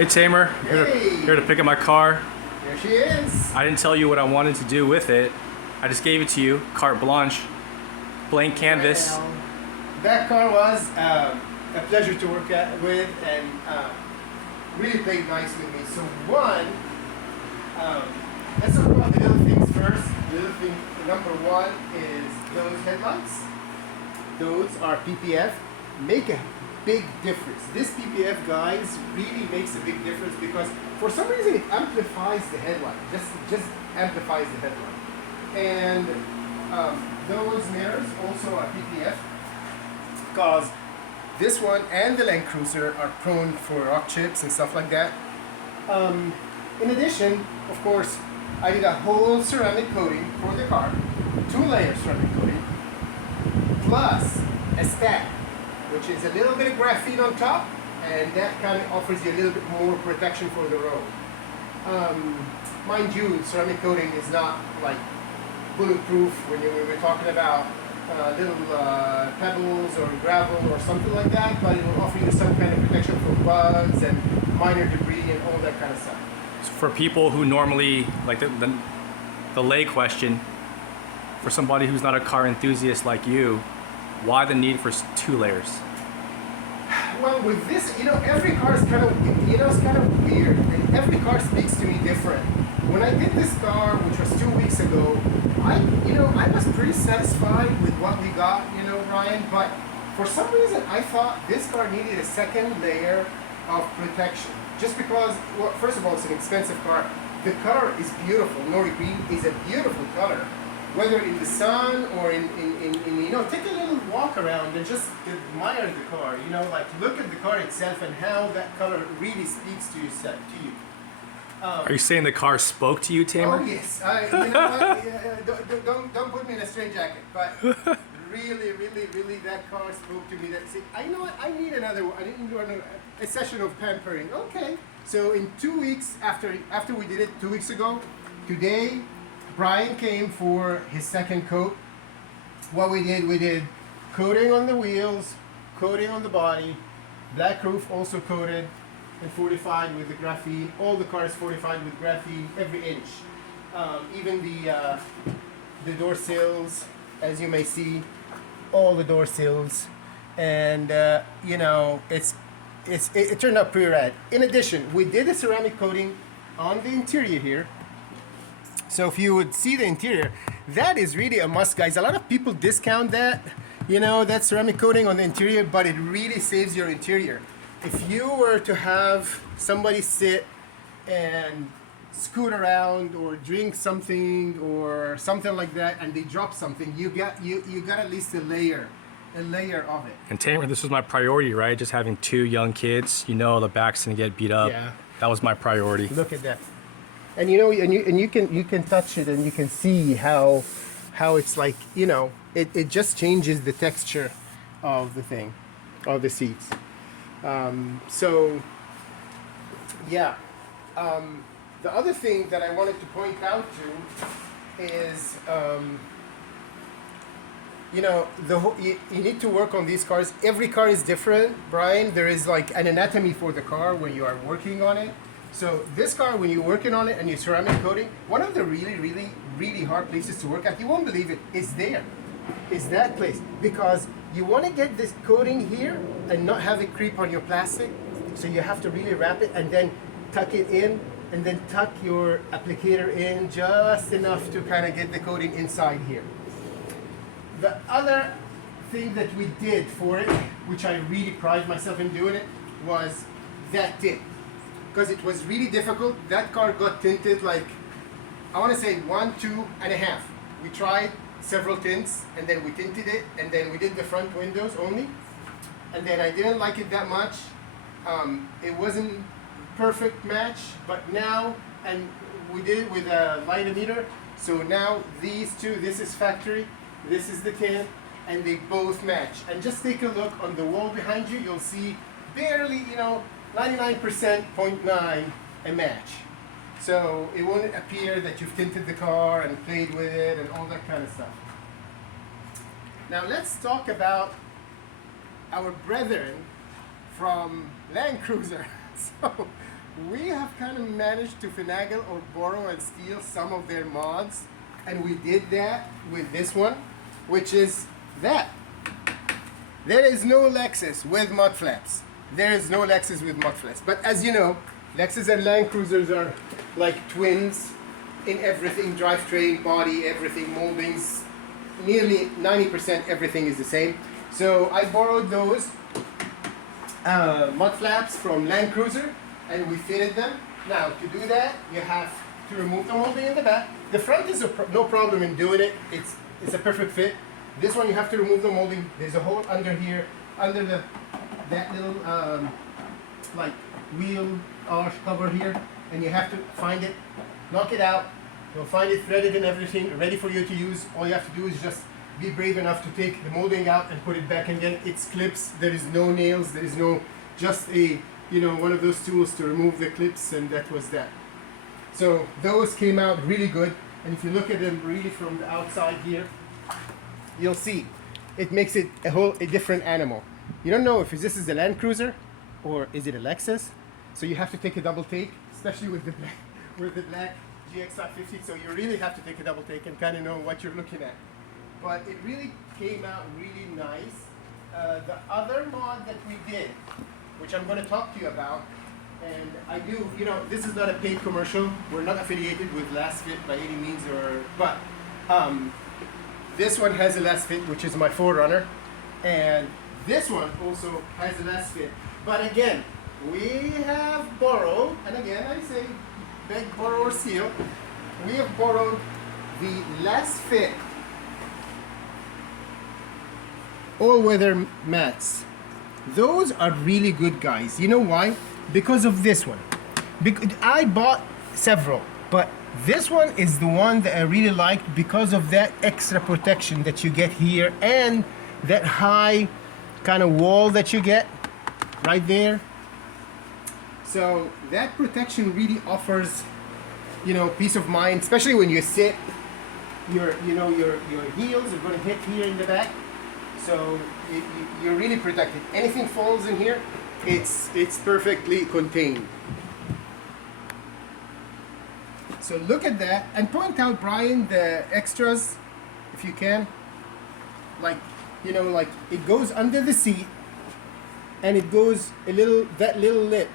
Hey Tamer, here to pick up my car. There she is. I didn't tell you what I wanted to do with it. I just gave it to you, carte blanche, blank canvas. Well, that car was a pleasure to work with and really played nice with me. So let's talk about the little things first. The little thing number one is those headlights. Those are PPF. Make a big difference. This PPF, guys, really makes a big difference because for some reason it amplifies the headlight. Just amplifies the headlight. And those mirrors also are PPF because this one and the Land Cruiser are prone for rock chips and stuff like that. In addition, of course, I did a whole ceramic coating for the car, 2-layer ceramic coating, plus a stack, which is a little bit of graphene on top, and that kind of offers you a little bit more protection for the road. Mind you, ceramic coating is not like bulletproof when we're talking about little pebbles or gravel or something like that, but it will offer you some kind of protection from bugs and minor debris and all that kind of stuff. So for people who normally, like the lay question, for somebody who's not a car enthusiast like you, why the need for 2 layers? Well, with this, every car is kind of, it's kind of weird. And every car speaks to me different. When I did this car, which was 2 weeks ago, I was pretty satisfied with what we got, Ryan. But for some reason, I thought this car needed a second layer of protection. Just because, well, first of all, it's an expensive car. The color is beautiful. Nori green is a beautiful color. Whether in the sun or in take a little walk around and just admire the car, like look at the car itself and how that color really speaks to you. Are you saying the car spoke to you, Tamer? Oh yes, don't put me in a straitjacket, but really that car spoke to me. I know what, I need another one. I didn't do a session of pampering. Okay, so in 2 weeks after we did it 2 weeks ago, today Brian came for his second coat. What we did coating on the wheels, coating on the body, black roof also coated and fortified with the graphene. All the cars fortified with graphene every inch. Even the door sills, as you may see, all the door sills, and it turned out pretty rad. In addition, we did a ceramic coating on the interior here. So if you would see the interior, that is really a must, guys. A lot of people discount that, that ceramic coating on the interior, but it really saves your interior. If you were to have somebody sit and scoot around or drink something or something like that, and they drop something, you got at least a layer of it. And Tamer, this was my priority, right? Just having 2 young kids, the back's gonna get beat up. Yeah. That was my priority. Look at that. And you can touch it and you can see how it's like, it just changes the texture of the thing, of the seats. So yeah, the other thing that I wanted to point out to is you need to work on these cars. Every car is different, Brian. There is like an anatomy for the car when you are working on it. So this car, when you're working on it and you're ceramic coating, one of the really hard places to work at, you won't believe it, is that place. Because you want to get this coating here and not have it creep on your plastic. So you have to really wrap it and then tuck it in and then tuck your applicator in just enough to kind of get the coating inside here. The other thing that we did for it, which I really pride myself in doing it, was that tint. Because it was really difficult. That car got tinted like, I want to say 1, 2.5. We tried several tints and then we tinted it and then we did the front windows only. And then I didn't like it that much. It wasn't perfect match, but now, and we did it with a light emitter. So now these two, this is factory, this is the tint, and they both match. And just take a look on the wall behind you, you'll see barely, 99.9 a match. So it won't appear that you've tinted the car and played with it and all that kind of stuff. Now let's talk about our brethren from Land Cruiser. So we have kind of managed to finagle or borrow and steal some of their mods, and we did that with this one, which is that. There is no Lexus with mud flaps. There is no Lexus with mud flaps. But as you know, Lexus and Land Cruisers are like twins in everything, drivetrain, body, everything, moldings, nearly 90% everything is the same. So I borrowed those mud flaps from Land Cruiser and we fitted them. Now to do that, you have to remove the molding in the back. The front is no problem in doing it. It's a perfect fit. This one you have to remove the molding. There's a hole under here, under that little like wheel arch cover here, and you have to find it, knock it out. You'll find it threaded and everything, ready for you to use. All you have to do is just be brave enough to take the molding out and put it back again. It's clips. There is no nails. There is no just a one of those tools to remove the clips, and that was that. So those came out really good. And if you look at them really from the outside here, you'll see it makes it a different animal. You don't know if this is a Land Cruiser or is it a Lexus, so you have to take a double take, especially with the black GX 550. So you really have to take a double take and kind of know what you're looking at. But it really came out really nice. The other mod that we did, which I'm going to talk to you about, and I do, this is not a paid commercial. We're not affiliated with Last Fit by any means, but this one has a Last Fit, which is my Forerunner, and this one also has a Last Fit. But again, we have borrowed, and again I say, beg, borrow, or steal. We have borrowed the Last Fit all-weather mats. Those are really good, guys. You know why? Because of this one. I bought several, but this one is the one that I really liked because of that extra protection that you get here and that high kind of wall that you get right there. So that protection really offers, peace of mind, especially when you sit. Your heels are going to hit here in the back, so you're really protected. Anything falls in here, it's perfectly contained. So look at that, and point out, Brian, the extras, if you can. Like it goes under the seat, and it goes that little lip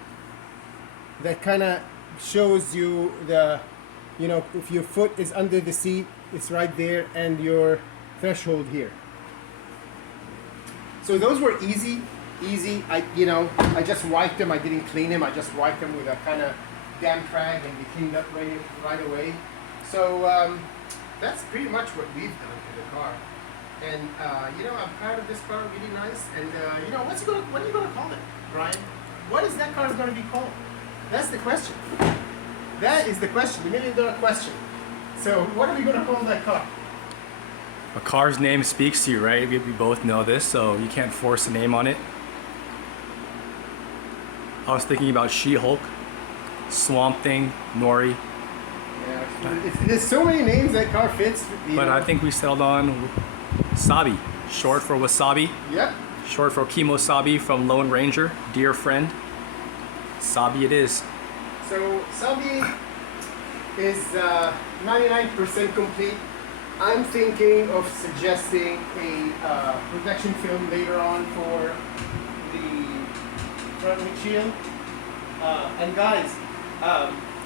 that kind of shows you if your foot is under the seat, it's right there, and your threshold here. So those were easy. I just wiped them. I didn't clean them. I just wiped them with a kind of damp rag, and they cleaned up right away. So that's pretty much what we've done to the car. And I'm proud of this car, really nice. And what are you gonna call it, Brian? What is that car gonna be called? That's the question. That is the question, the $1 million question. So what are we gonna call that car? A car's name speaks to you, right? We both know this, so you can't force a name on it. I was thinking about She-Hulk, Swamp Thing, Nori. Yeah, there's so many names that car fits. But I think we settled on Sabi, short for Wasabi. Yep. Short for Kimo Sabi from Lone Ranger, dear friend. Sabi it is. So Sabi is 99% complete. I'm thinking of suggesting a protection film later on for the front windshield. And guys,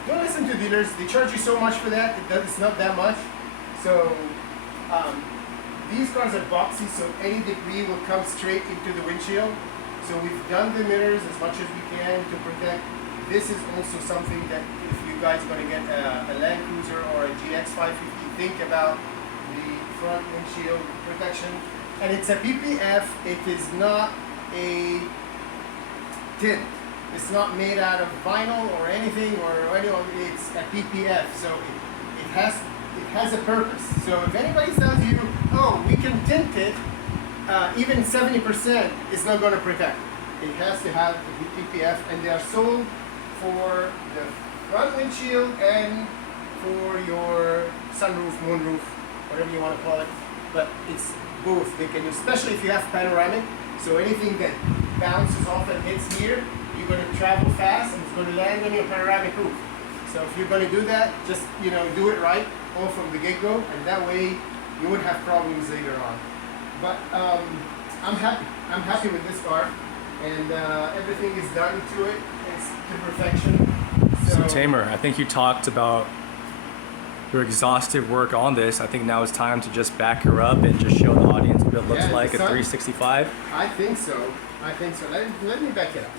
don't listen to dealers. They charge you so much for that. It's not that much. So these cars are boxy, so any debris will come straight into the windshield. So we've done the mirrors as much as we can to protect. This is also something that if you guys are going to get a Land Cruiser or a GX 550, think about the front windshield protection. And it's a PPF. It is not a tint. It's not made out of vinyl or anything, it's a PPF. So it has a purpose. So if anybody tells you, oh, we can tint it, even 70% is not going to protect. It has to have a PPF, and they are sold for the front windshield and for your sunroof, moonroof, whatever you want to call it. But it's both. They can, especially if you have panoramic. So anything that bounces off and hits here, you're going to travel fast and it's going to land on your panoramic roof. So if you're going to do that, just do it right all from the get-go, and that way you won't have problems later on. But I'm happy. I'm happy with this car, and everything is done to it. It's to perfection. So Tamer, I think you talked about your exhaustive work on this. I think now it's time to just back her up and just show the audience what it looks like at 365. I think so. Let me back it up.